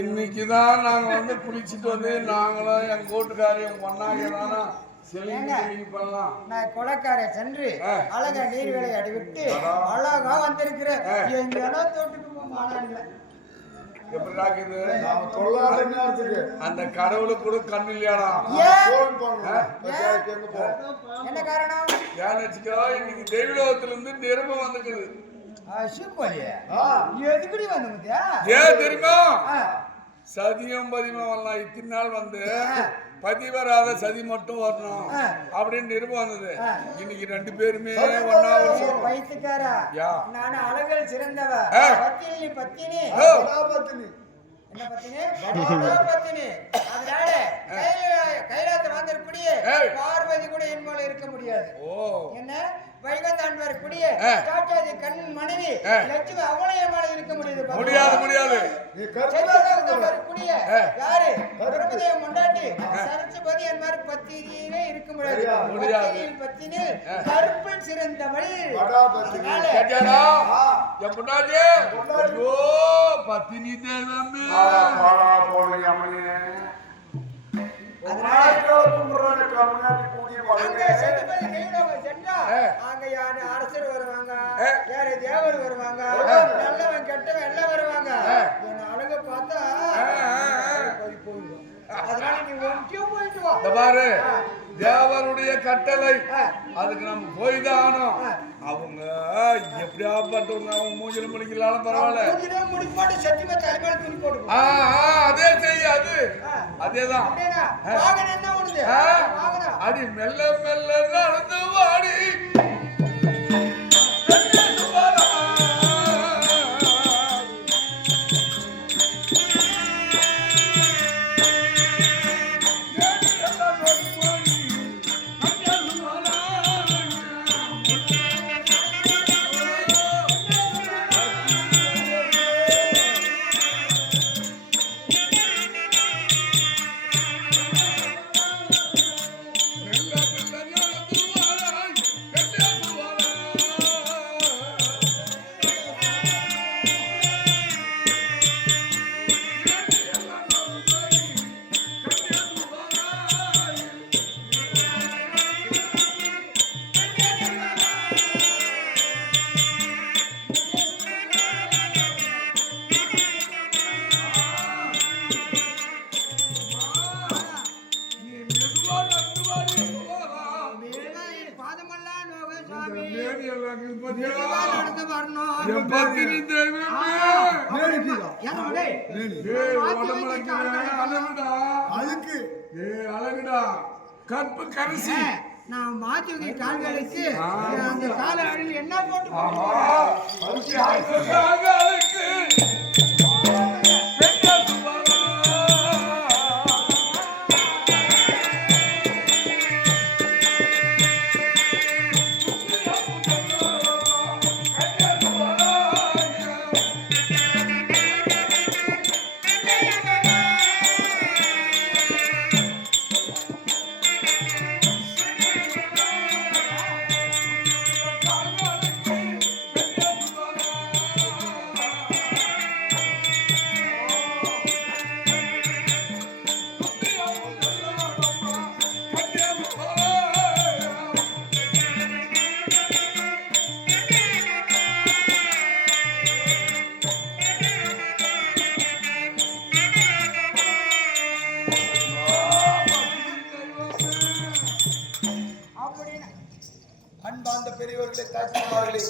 இன்னைக்குதான் நாங்க வந்து குளிச்சுட்டு வந்து நாங்களும் எங்க கூட்டுக்காரையும் ஒன்னாக நான் கொலைக்காரை சென்று அழகா நீர் விளையாடி விட்டு அழகா வந்திருக்கிறேன். அந்த கடவுளுக்கு கூட கண்ணு இல்லையாடா? என்ன காரணம்? இன்னைக்கு தெய்வலோகத்துல இருந்து நிருபம் வந்துக்குது. எதுக்குடி வந்து ஏன் தெரியுமா? சதியம் பதிமா வரலாம். இத்தனை நாள் வந்து பதி வராத சதி மட்டும் வரணும் அப்படின்னு நிருபம் வந்தது. இன்னைக்கு ரெண்டு பேருமே ஒன்னா வயிற்றுக்காரா நான் அழகில் சிறந்தவ பத்தினி பத்தினி என்ன பத்தினி அதனால கைலாசம் வந்திருக்கூடிய பார்வதி கூட என் போல இருக்க முடியாது. என்ன வைகந்தாண்டவர் கூடிய சாட்சாதி கண் மனைவி லட்சுமி அவளைய மேல இருக்க முடியாது. முடியாது கூடிய யாரு பிரபதேவ மண்டாட்டி சரஸ்வதி என் மாதிரி பத்தினியே இருக்க முடியாது. பத்தினி கருப்பில் சிறந்தவள் பத்தினி தேவமே. அரசர் வருவாங்க, தேவர் வருவாங்க, நல்லவன் கெட்டவன் எல்லாம் வருவாங்க. அழக பார்த்தா அதனால நீ போயிட்டு வா. பாரு, தேவருடைய கட்டளை அதுக்கு நம்ம போய்தான் ஆனோம். அவங்க எப்படியாப்பட்டவங்க அவங்க மூஞ்சில முடிக்கலாலும் பரவாயில்ல. அதே செய்யாது அதேதான். அடி மெல்ல மெல்ல நடந்து வாடி கற்பு கரிசி நான் மாத்தி கால்களுக்கு அந்த கால அடியில் என்ன போட்டு அன்பார்ந்த பெரியவர்களே, தாய்மார்களே,